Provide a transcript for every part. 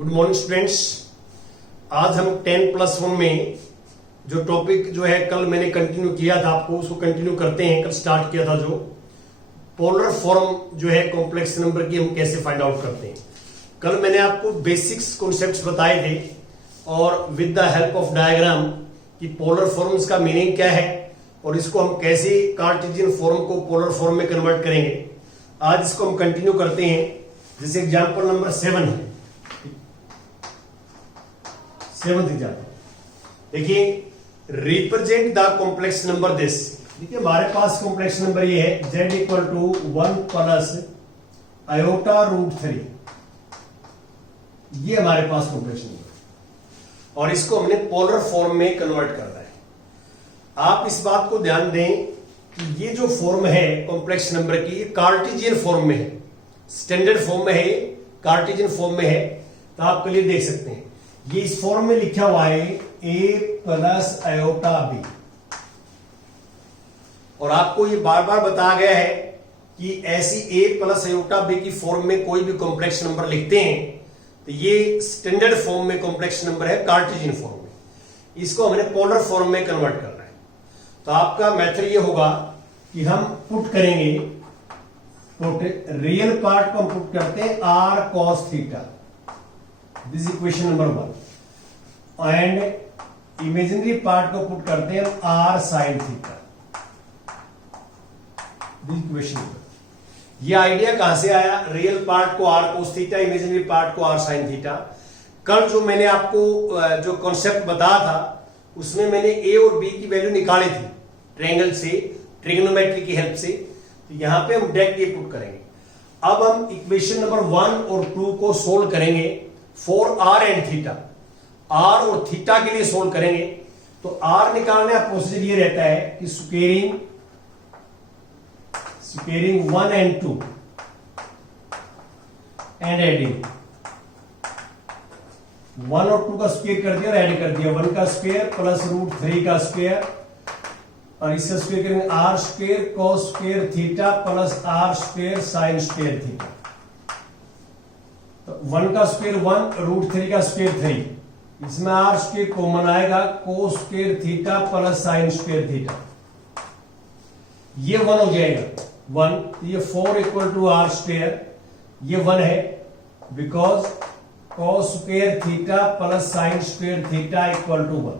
Good morning students. आज हम 10+1 में जो टॉपिक जो है कल मैंने कंटिन्यू किया था आपको उसको कंटिन्यू करते हैं। कल स्टार्ट किया था जो पोलर फॉर्म जो है कॉम्प्लेक्स नंबर की हम कैसे फाइंड आउट करते हैं। कल मैंने आपको बेसिक्स कॉन्सेप्ट्स बताए थे और with the help of diagram कि पोलर फॉर्म्स का मीनिंग क्या है और इसको हम कैसे कार्टेशियन फॉर्म को पोलर फॉर्म में कन्वर्ट करेंगे। आज इसको हम कंटिन्यू करते हैं। जैसे एग्जांपल नंबर 7 है, 7th एग्जांपल देखिए, represent the complex number this. देखिए हमारे पास कॉम्प्लेक्स नंबर ये है z equal to 1 plus iota root 3। ये हमारे पास कॉम्प्लेक्स नंबर और इसको हमने पोलर फॉर्म में कन्वर्ट करना है। आप इस बात को ध्यान दें कि ये जो फॉर्म है कॉम्प्लेक्स नंबर की, ये कार्टेशियन फॉर्म में है, स्टैंडर्ड फॉर्म में है, कार्टेशियन फॉर्म में है। तो आप क्लियर देख सकते हैं ये इस फॉर्म में लिखा हुआ है a प्लस आयोटा b। और आपको ये बार बार बताया गया है कि ऐसी a प्लस आयोटा b की फॉर्म में कोई भी कॉम्प्लेक्स नंबर लिखते हैं तो ये स्टैंडर्ड फॉर्म में कॉम्प्लेक्स नंबर है, कार्टेशियन फॉर्म में। इसको हमने पोलर फॉर्म में कन्वर्ट करना है। तो आपका मेथड ये होगा कि हम पुट करेंगे, रियल पार्ट को हम पुट करते हैं r cos theta, this equation number 1, and imaginary part को पुट करते हैं r sin theta, this equation number. ये आइडिया कहां से आया? रियल पार्ट को r cos theta, imaginary part को r sin थीटा। कल जो मैंने आपको जो कॉन्सेप्ट बताया था उसमें मैंने a और b की वैल्यू निकाली थी ट्रायंगल से, ट्रिग्नोमेट्री की हेल्प से। तो यहां पे हम डायरेक्ट ये पुट करेंगे। अब हम इक्वेशन नंबर 1 और 2 को सोल्व करेंगे for r and theta. r और थीटा के लिए सोल्व करेंगे। तो r निकालने का प्रोसीजर ये रहता है कि स्क्वेयरिंग 1 एंड 2 एंड एडिंग 1 और 2 का स्क्वायर कर दिया और ऐड कर दिया। 1 का स्क्वायर प्लस रूट 3 का स्क्वायर और इससे स्क्वायर करेंगे r square cos square theta plus r square sin square theta. तो 1 का स्क्वायर 1, रूट 3 का स्क्वायर 3, इसमें r स्क्वायर कॉमन आएगा, cos square theta plus sin square theta. ये 1 हो जाएगा 1, ये 4 इक्वल टू r स्क्वायर, ये 1 है because cos square theta plus sin square theta equal to 1।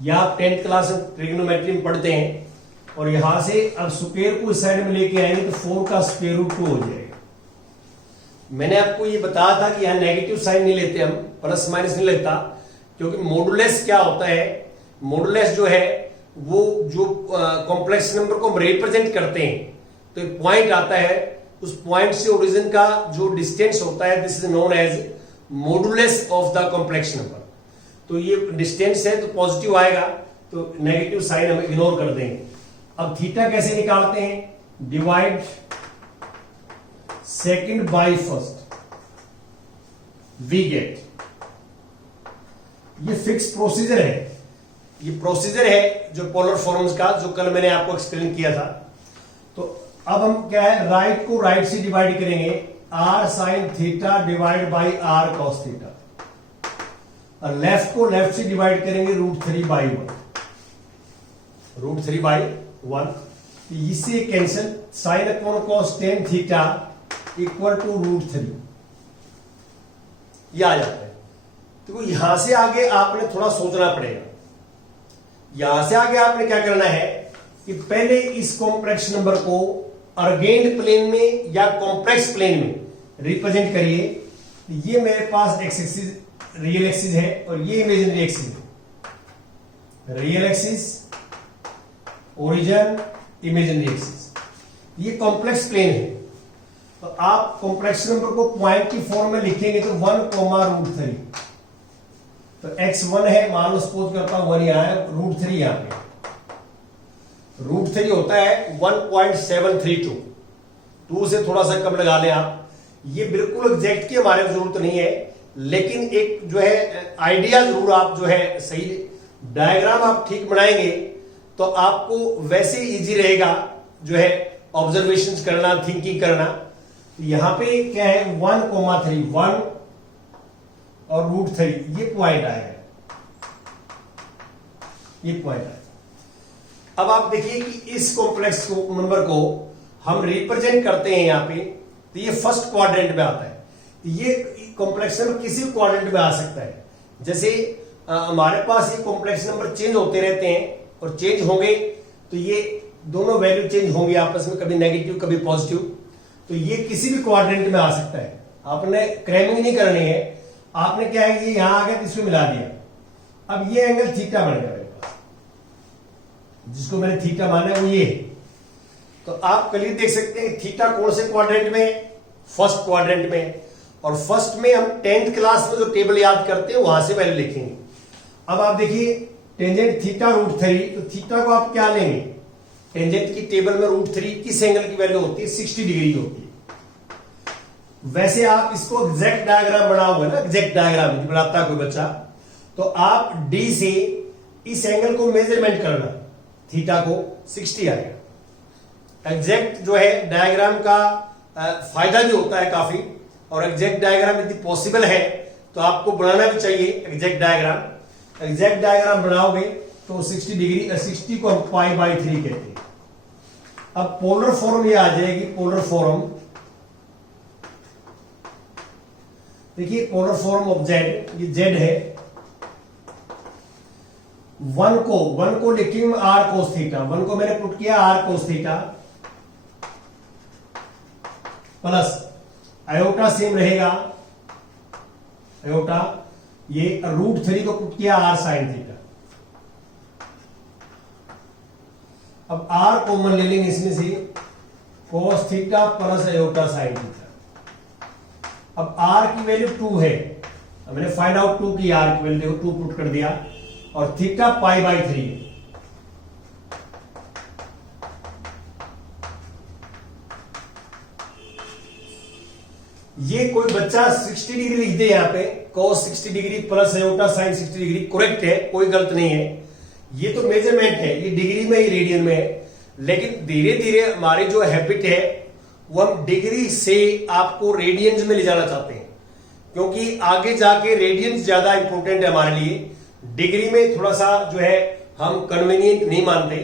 या आप 10th क्लास में ट्रिग्नोमेट्री में पढ़ते हैं और यहां से अब स्क्वायर को इस साइड में लेके आएंगे तो 4 का स्क्वायर रूट 2 हो जाएगा। मैंने आपको ये बताया था कि यहां नेगेटिव साइन नहीं लेते हम, प्लस माइनस नहीं लगता, क्योंकि मॉडुलस क्या होता है? मॉडुलस जो है वो जो कॉम्प्लेक्स नंबर को हम रिप्रेजेंट करते हैं तो एक पॉइंट आता है, उस पॉइंट से ओरिजिन का जो डिस्टेंस होता है this is known as modulus of the complex number. तो ये डिस्टेंस है तो पॉजिटिव आएगा, तो नेगेटिव साइन हम इग्नोर कर देंगे। अब थीटा कैसे निकालते हैं? Divide second by first, we get. ये फिक्स प्रोसीजर है, ये प्रोसीजर है जो पोलर फॉर्म्स का, जो कल मैंने आपको एक्सप्लेन किया था। तो अब हम क्या है, राइट को राइट से डिवाइड करेंगे, r sin theta divide by r cos theta, और लेफ्ट को लेफ्ट से डिवाइड करेंगे रूट 3 बाई 1, रूट 3 बाई 1। इससे cancel, sine upon cos tan theta equal to root 3, ये आ जाता है। तो यहां से आगे आपने थोड़ा सोचना पड़ेगा। यहां से आगे आपने क्या करना है कि पहले इस कॉम्प्लेक्स नंबर को अर्गेंड प्लेन में या कॉम्प्लेक्स प्लेन में रिप्रेजेंट करिए। ये मेरे पास एक्स एक्सिस रियल एक्सिस है और ये इमेजिनरी एक्सिस है। Real axis, origin, imaginary axis, ये कॉम्प्लेक्स प्लेन है। तो आप कॉम्प्लेक्स नंबर को पॉइंट की फॉर्म में लिखेंगे तो 1, रूट 3। तो x1 है, मान लो सपोज करता हूं 1 यहां है, रूट 3 यहां पे। रूट 3 होता है 1.732, 2 से थोड़ा सा कम लगा लें आप। ये बिल्कुल एग्जैक्ट की हमारे जरूरत नहीं है, लेकिन एक जो है आइडिया जरूर आप जो है सही डायग्राम आप ठीक बनाएंगे तो आपको वैसे इजी रहेगा जो है ऑब्जर्वेशंस करना, थिंकिंग करना। यहां पे क्या है 1,3, 1 और √3 ये पॉइंट आएगा, ये पॉइंट आएगा। अब आप देखिए कि इस कॉम्प्लेक्स नंबर को हम रिप्रेजेंट करते हैं यहां पे, तो ये फर्स्ट क्वाड्रेंट में आता है। ये कॉम्प्लेक्स नंबर किसी भी क्वाड्रेंट में आ सकता है। जैसे हमारे पास ये कॉम्प्लेक्स नंबर चेंज होते रहते हैं और चेंज होंगे तो ये दोनों वैल्यू चेंज होंगे आपस में, कभी नेगेटिव कभी पॉजिटिव, तो ये किसी भी क्वाड्रेंट में आ सकता है। आपने क्रैमिंग नहीं करनी है, आपने क्या है ये यहां आ गया तो इसमें मिला दिया। अब ये एंगल थीटा बन गया मेरे पास, जिसको मैंने थीटा माना है वो ये। तो आप क्लियर देख सकते हैं थीटा कौन से क्वाड्रेंट में, फर्स्ट क्वाड्रेंट में। और फर्स्ट में हम 10th क्लास में जो टेबल याद करते हैं वहां से वैल्यू लिखेंगे। अब आप देखिए टेंजेंट थीटा √3, तो थीटा को आप क्या लेंगे, टेंजेंट की टेबल में √3 किस एंगल की वैल्यू होती है, 60 डिग्री होती है। वैसे आप इसको एग्जैक्ट डायग्राम बनाओगे ना, एग्जैक्ट डायग्राम बनाता है कोई बच्चा, तो आप डी से इस एंगल को मेजरमेंट करना, थीटा को 60 आएगा। एग्जैक्ट जो है डायग्राम का फायदा भी होता है काफी, और एग्जैक्ट डायग्राम यदि पॉसिबल है तो आपको बनाना भी चाहिए एग्जैक्ट डायग्राम। एग्जैक्ट डायग्राम बनाओगे तो 60 डिग्री, 60 को हम π/3 कहते हैं। अब पोलर फॉर्म ये आ जाएगी, पोलर फॉर्म देखिए, पोलर फॉर्म ऑफ जेड, ये जेड है। 1 को लिखेंगे r cos थीटा, 1 को मैंने पुट किया r cos theta plus iota same रहेगा, आयोटा ये √3 को पुट किया r sin थीटा। अब r कॉमन ले लेंगे इसमें से, cos theta plus iota sin theta. अब r की वैल्यू 2 है, अब मैंने फाइंड आउट 2 की, r की वैल्यू 2 पुट कर दिया, और थीटा π/3 है। ये कोई बच्चा 60 डिग्री लिख दे यहां पे, cos 60 degree plus iota sin 60 degree, correct है, कोई गलत नहीं है। ये तो मेजरमेंट है, ये डिग्री में, ये रेडियन में है। लेकिन धीरे धीरे हमारी जो हैबिट है वो हम डिग्री से आपको रेडियंस में ले जाना चाहते हैं, क्योंकि आगे जाके रेडियंस ज्यादा इंपॉर्टेंट है हमारे लिए। डिग्री में थोड़ा सा जो है हम कन्वीनियंट नहीं मानते,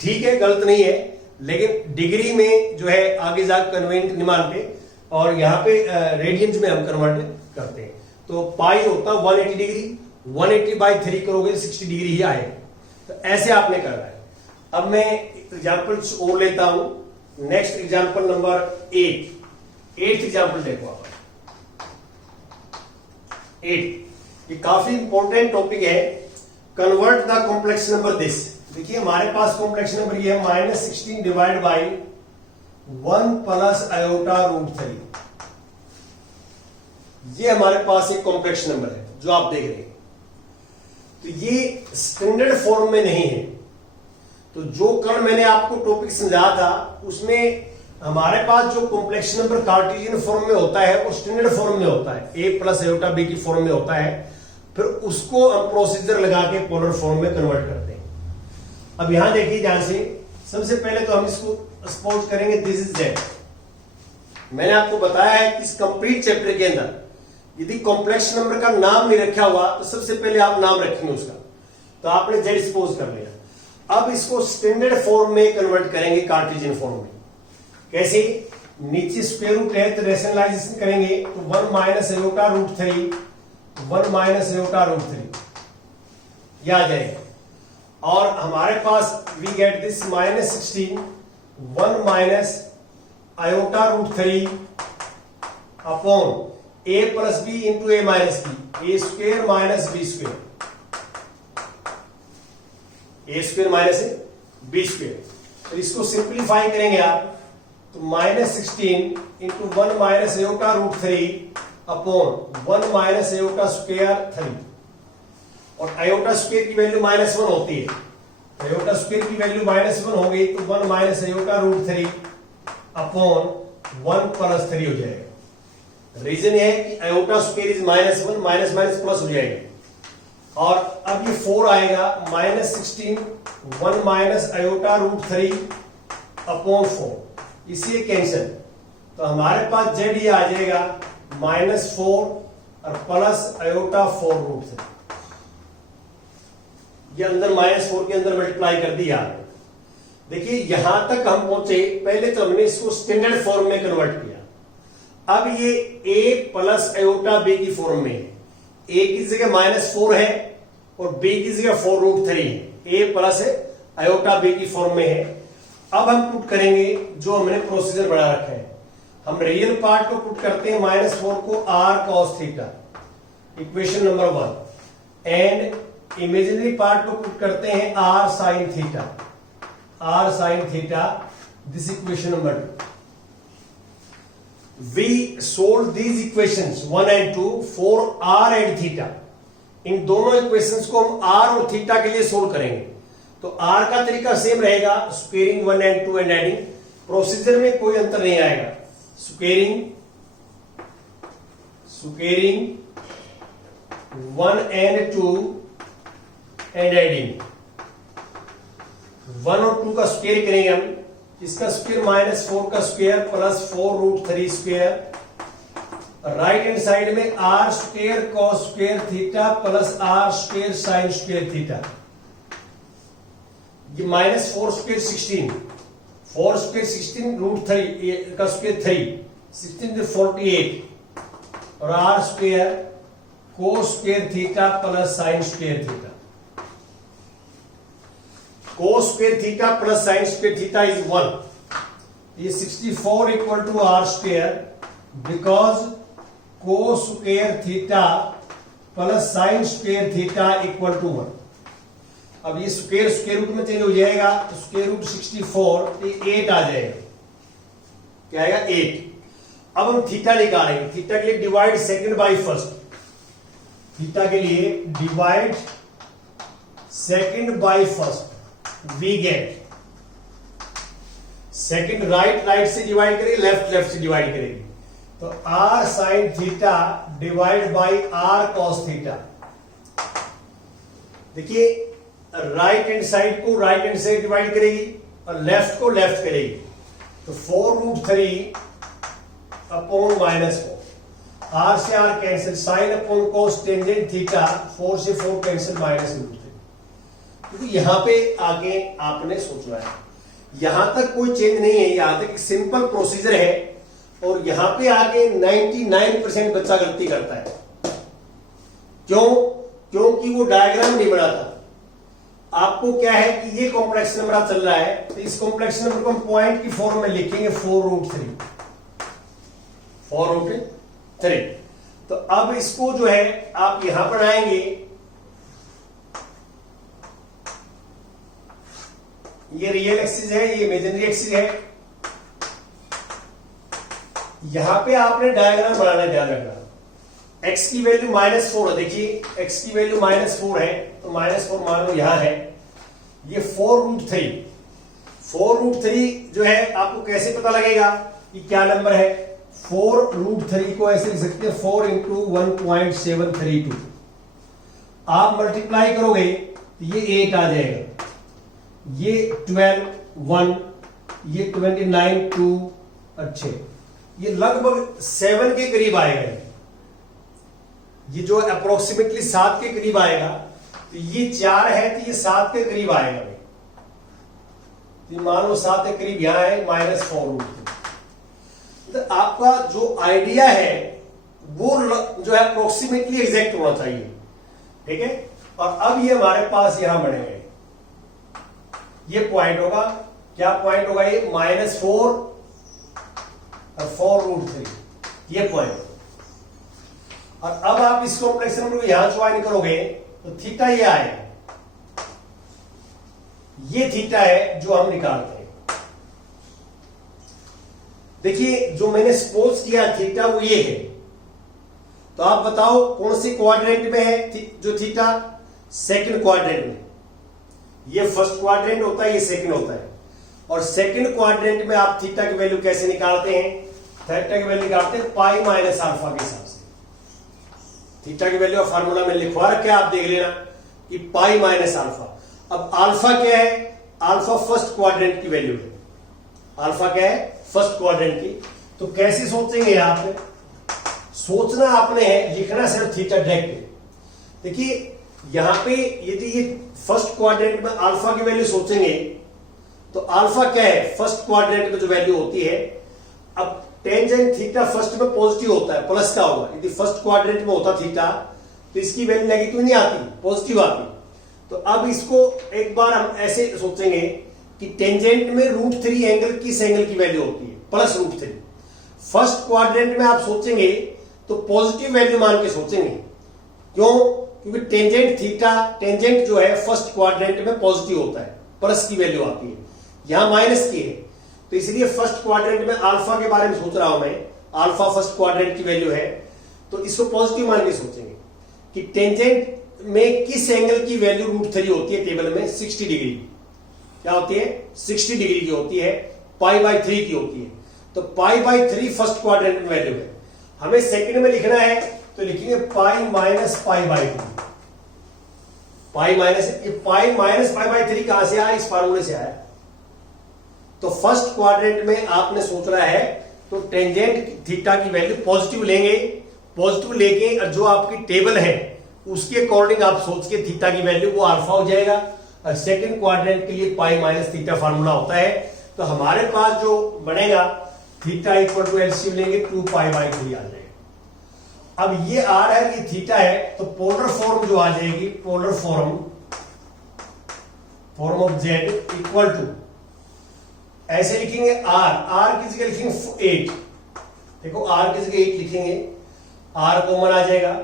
ठीक है गलत नहीं है, लेकिन डिग्री में जो है आगे जाकर कन्वीनियंट नहीं मानते, और यहाँ पे रेडियंस में हम कन्वर्ट करते हैं। तो पाई होता 180 डिग्री, 180/3 करोगे 60 डिग्री ही आएगा। तो ऐसे आपने करना है। अब मैं एग्जाम्पल्स और लेता हूं। नेक्स्ट एग्जाम्पल नंबर 8 एग्जाम्पल देखो आप। 8 ये काफी इंपॉर्टेंट टॉपिक है। Convert the complex number this. देखिए हमारे पास कॉम्प्लेक्स नंबर ये है -16 डिवाइड बाई 1 प्लस आयोटा √3। ये हमारे पास एक कॉम्प्लेक्स नंबर है जो आप देख रहे हैं। तो ये स्टैंडर्ड फॉर्म में नहीं है। तो जो कल मैंने आपको टॉपिक समझाया था उसमें हमारे पास जो कॉम्प्लेक्स नंबर कार्टेशियन फॉर्म में होता है वो स्टैंडर्ड फॉर्म में होता है, a प्लस आयोटा b की फॉर्म में होता है। फिर उसको हम प्रोसीजर लगा के पोलर फॉर्म में कन्वर्ट करते हैं। अब यहां देखिए ध्यान से, सबसे पहले तो हम इसको सपोज करेंगे दिस इज जेड। मैंने आपको बताया है कि इस कंप्लीट चैप्टर के अंदर यदि कॉम्प्लेक्स नंबर का नाम नहीं रखा हुआ तो सबसे पहले आप नाम रखेंगे उसका। तो आपने जेड सपोज कर लिया। अब इसको स्टैंडर्ड फॉर्म में कन्वर्ट करेंगे कार्टेशियन फॉर्म में। कैसे? नीचे स्क्वायर रूट है तो रेशनलाइजेशन करेंगे तो 1 माइनस आयोटा √3, 1 माइनस आयोटा √3 ये आ जाएगा। और हमारे पास we get this -16 1 minus iota √3 upon a plus b into a minus b, a square minus b square, a square minus b square. तो इसको सिंप्लीफाई करेंगे आप तो -16 into 1 minus iota √3 upon 1 minus iota square 3। और iota square की value -1 होती है। Iota square की वैल्यू -1 हो गई तो 1 माइनस आयोटा √3 अपॉन 1 प्लस 3 हो जाएगा। रीजन ये है कि iota square is -1, minus minus plus हो जाएगा। और अब ये 4 आएगा, -16 1 माइनस आयोटा √3 अपॉन 4, इसी कैंसिल। तो हमारे पास जेड ये आ जाएगा -4 और प्लस आयोटा 4√3। ये अंदर -4 के अंदर मल्टीप्लाई कर दिया। देखिए यहां तक हम पहुंचे, पहले तो हमने इसको स्टैंडर्ड फॉर्म में कन्वर्ट किया। अब ये a प्लस आयोटा b की फॉर्म में है। a की जगह -4 है और b की जगह 4√3 है। a प्लस आयोटा b की फॉर्म में है। अब हम पुट करेंगे जो हमने प्रोसीजर बना रखा है। हम रियल पार्ट को पुट करते हैं -4 को r cos theta, equation number 1, and imaginary part को पुट करते हैं r sin theta, r sin theta, this equation number 2। we solve these equations 1 and 2 for r and theta। इन दोनों इक्वेशंस को हम r और थीटा के लिए सोल्व करेंगे। तो r का तरीका सेम रहेगा, squaring 1 and 2 and adding. Procedure में कोई अंतर नहीं आएगा। Squaring 1 and 2 and adding. 1 और 2 का स्क्वेयर करेंगे हम। इसका स्क्वेयर -4 का square plus 4√3 square. Right hand side में r square cos square theta plus r square sin square theta. ये -4 स्क्वेयर 16, 4 स्क्वेयर 16√3 का स्क्वेयर 3, 16 48, और r square cos square theta plus sin square theta. cos square theta plus sin square theta is 1। ये 64 equal to r square, because cos square theta plus sin square theta equal to 1। अब ये square square root में change हो जाएगा, तो square root 64 ये 8 आ जाएगा। क्या आएगा? 8। अब हम थीटा निकालेंगे। थीटा के लिए divide second by first. Theta के लिए divide second by first. We get second right से डिवाइड करेंगे, लेफ्ट से डिवाइड करेंगे। तो r sin theta divide by r cos theta. देखिए राइट हैंड साइड को राइट हैंड से डिवाइड करेगी और लेफ्ट को लेफ्ट करेगी। तो 4√3 अपॉन -4, r से r cancel, sine upon cos tangent theta, 4 से 4 कैंसिल, -√3। क्योंकि यहां पे आगे आपने सोचना है, यहां तक कोई चेंज नहीं है, यहां तक एक सिंपल प्रोसीजर है। और यहां पे आगे 99% बच्चा गलती करता है। क्यों? क्योंकि वो डायग्राम नहीं बनाता। आपको क्या है कि ये कॉम्प्लेक्स नंबर चल रहा है, तो इस कॉम्प्लेक्स नंबर को हम पॉइंट की फॉर्म में लिखेंगे 4√3। तो अब इसको जो है आप यहां पर आएंगे, ये रियल एक्सिस है, ये इमेजिनरी एक्सिस है। यहां पे आपने डायग्राम बनाना, ध्यान रखना। x की वैल्यू -4 है। देखिए x की वैल्यू -4 है, तो -4 मान लो यहां है। ये 4√3 जो है, आपको कैसे पता लगेगा कि क्या नंबर है? 4√3 को ऐसे लिख सकते हैं 4 × 1.732। आप मल्टीप्लाई करोगे तो ये 8 आ जाएगा, ये 12 1, ये 29 2, अच्छे, ये लगभग 7 के करीब आएगा। ये जो अप्रोक्सीमेटली 7 के करीब आएगा। तो ये 4 है तो ये 7 के करीब आएगा। तो मान लो 7 के करीब यहां है, -4√3। तो आपका जो आइडिया है वो जो है अप्रोक्सीमेटली एग्जैक्ट होना चाहिए। ठीक है। और अब ये हमारे पास यहां बनेगा, ये पॉइंट होगा। क्या पॉइंट होगा? ये -4 और 4√3, ये पॉइंट। और अब आप इस कॉम्प्लेक्स नंबर को यहां ज्वाइन करोगे तो थीटा ये आएगा। ये थीटा है जो हम निकालते हैं। देखिए जो मैंने सपोज किया थीटा वो ये है। तो आप बताओ कौन सी क्वाड्रेंट में है जो थीटा? सेकंड क्वाड्रेंट में। ये फर्स्ट क्वाड्रेंट होता है, ये सेकंड होता है। और सेकंड क्वाड्रेंट में आप थीटा की वैल्यू कैसे निकालते हैं? थीटा की वैल्यू निकालते हैं पाई माइनस अल्फा के हिसाब से। थीटा की वैल्यू फार्मूला में लिखवा रखा है, आप देख लेना कि पाई माइनस अल्फा। अब अल्फा क्या है? अल्फा फर्स्ट क्वाड्रेंट की वैल्यू है। अल्फा क्या है? फर्स्ट क्वाड्रेंट की। तो कैसे सोचेंगे आप? सोचना आपने है, लिखना सिर्फ थीटा डायरेक्ट। देखिए यहां पे यदि ये फर्स्ट क्वाड्रेंट में अल्फा की वैल्यू सोचेंगे तो अल्फा क्या है, फर्स्ट क्वाड्रेंट में जो वैल्यू होती है, अब टेंजेंट थीटा फर्स्ट में पॉजिटिव होता है, प्लस का होगा। यदि फर्स्ट क्वाड्रेंट में होता थीटा तो इसकी वैल्यू नेगेटिव नहीं आती, पॉजिटिव आती। तो अब इसको एक बार हम ऐसे सोचेंगे कि टेंजेंट में √3 एंगल किस एंगल की वैल्यू होती है, प्लस √3। फर्स्ट क्वाड्रेंट में आप सोचेंगे तो पॉजिटिव वैल्यू मान के सोचेंगे, क्यों? क्योंकि टेंजेंट थीटा, टेंजेंट जो है फर्स्ट क्वाड्रेंट में पॉजिटिव होता है, प्लस की वैल्यू आती है, यहां माइनस की है। तो इसलिए फर्स्ट क्वाड्रेंट में अल्फा के बारे में सोच रहा हूं मैं, अल्फा फर्स्ट क्वाड्रेंट की वैल्यू है, तो इसको पॉजिटिव मान के सोचेंगे कि टेंजेंट में किस एंगल की वैल्यू √3 होती है टेबल में, 60 डिग्री। क्या होती है? 60 डिग्री की होती है, π/3 की होती है। तो π/3 फर्स्ट क्वाड्रेंट में वैल्यू है। हमें सेकंड में लिखना है तो लिखेंगे π माइनस π/3। π माइनस π/3 कहां से आया? इस फार्मूले से आया। तो फर्स्ट क्वाड्रेंट में आपने सोच रहा है तो टेंजेंट थीटा की वैल्यू पॉजिटिव लेंगे, पॉजिटिव लेके जो आपकी टेबल है उसके अकॉर्डिंग आप सोच के थीटा की वैल्यू वो अल्फा हो जाएगा। और सेकंड क्वाड्रेंट के लिए पाई माइनस थीटा फार्मूला होता है। तो हमारे पास जो बनेगा थीटा इक्वल टू एलसीएम लेंगे 2π/3 आ जाएगा। अब ये आर है, ये थीटा है, तो पोलर फॉर्म जो आ जाएगी, polar form of Z equal to, ऐसे लिखेंगे आर की जगह लिखेंगे 8। देखो आर की जगह 8 लिखेंगे, आर कॉमन आ जाएगा,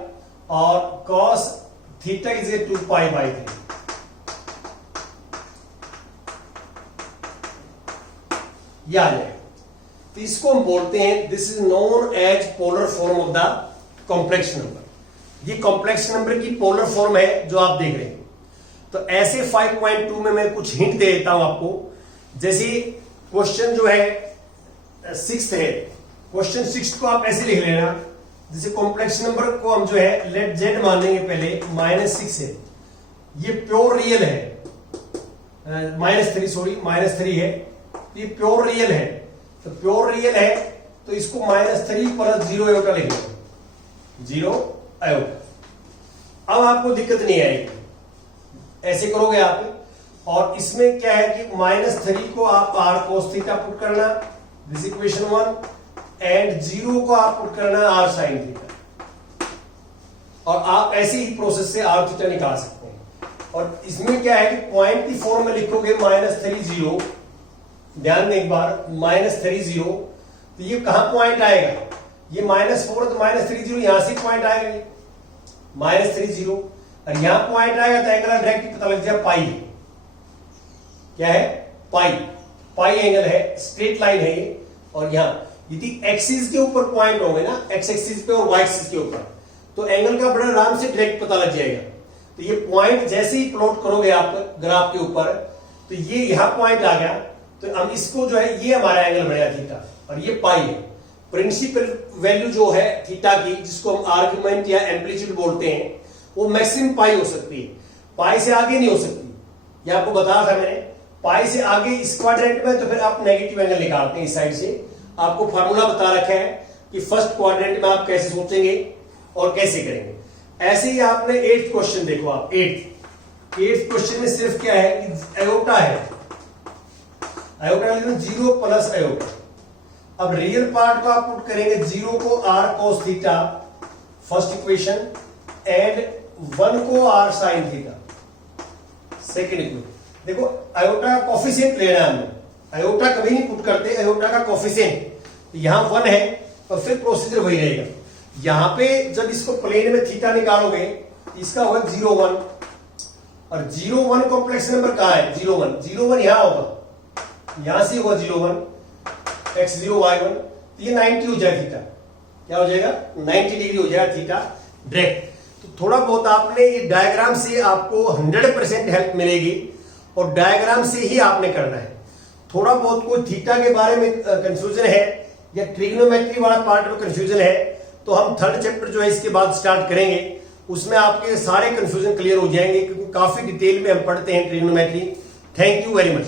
और कॉस थीटा की जगह 2π/3। ये आ जाएगा। तो इसको हम बोलते हैं, this is known as polar form of the complex number. ये कॉम्प्लेक्स नंबर की पोलर फॉर्म है जो आप देख रहे हैं। तो ऐसे 5.2 में मैं कुछ हिंट दे देता हूं आपको। जैसे क्वेश्चन जो है 6 है, क्वेश्चन 6 को आप ऐसे लिख लेना, जैसे कॉम्प्लेक्स नंबर को हम जो है लेट जेड मान लेंगे पहले, -6 है, ये प्योर रियल है, -3 है, ये प्योर रियल है। तो प्योर रियल है तो इसको -3 + 0 आयोटा लिख लो, 0 आयोटा। अब आपको दिक्कत नहीं आएगी, ऐसे करोगे आप। और इसमें क्या है कि -3 को आप r cos थीटा पुट करना, दिस इक्वेशन 1, एंड 0 को आप पुट करना r sin थीटा, और आप ऐसे ही प्रोसेस से r थीटा निकाल सकते हैं। और इसमें क्या है कि पॉइंट की फॉर्म में लिखोगे -3 0, ध्यान दें एक बार, -3 0, तो ये कहां पॉइंट आएगा? ये -4 तो -3 0 यहां से पॉइंट आएगा, ये -3 0, और यहां पॉइंट आएगा तो एंगल डायरेक्ट पता लग जाए पाई। क्या है? पाई एंगल है, स्ट्रेट लाइन है ये। और यहां यदि एक्सिस के ऊपर पॉइंट होंगे ना, एक्स एक्सिस पे और वाई एक्सिस के ऊपर, तो एंगल का बड़ा आराम से डायरेक्ट पता लग जाएगा। तो ये पॉइंट जैसे ही प्लॉट करोगे आप ग्राफ के ऊपर, तो ये यहां पॉइंट आ गया, तो हम इसको जो है, ये हमारा एंगल बनेगा थीटा, और ये पाई है। प्रिंसिपल वैल्यू जो है थीटा की, जिसको हम आर्गुमेंट या एम्पलीट्यूड बोलते हैं, वो मैक्सिमम पाई हो सकती है, पाई से आगे नहीं हो सकती। ये आपको बताया था मैंने, पाई से आगे इस क्वाड्रेंट में तो फिर आप नेगेटिव एंगल निकालते हैं इस साइड से। आपको फार्मूला बता रखा है कि फर्स्ट क्वाड्रेंट में आप कैसे सोचेंगे और कैसे करेंगे। ऐसे ही आपने 8th क्वेश्चन देखो, आप 8th क्वेश्चन में सिर्फ क्या है कि आयोटा है, आयोटा 0 + आयोटा। अब रियल पार्ट को आप पुट करेंगे, 0 को r cos theta first equation, and 1 को r sin theta second equation. देखो आयोटा का कोफिशिएंट लेना है हमने, आयोटा कभी नहीं पुट करते, आयोटा का कोफिशिएंट यहां 1 है, और फिर प्रोसीजर वही रहेगा। यहां पे जब इसको प्लेन में थीटा निकालोगे, इसका होगा 0 1, और 0 1 कॉम्प्लेक्स नंबर कहां है? 0 1 यहां होगा, यहां से होगा 0 1, x0 y1, तो ये 90 हो जाए थीटा। क्या हो जाएगा? 90 डिग्री हो जाएगा थीटा डायरेक्ट। तो थोड़ा बहुत आपने ये डायग्राम से आपको 100% हेल्प मिलेगी, और डायग्राम से ही आपने करना है। थोड़ा बहुत कोई थीटा के बारे में कंफ्यूजन है या ट्रिग्नोमेट्री वाला पार्ट में कंफ्यूजन है, तो हम 3rd चैप्टर जो है इसके बाद स्टार्ट करेंगे, उसमें आपके सारे कंफ्यूजन क्लियर हो जाएंगे, क्योंकि काफी डिटेल में हम पढ़ते हैं trigonometry. Thank you very much.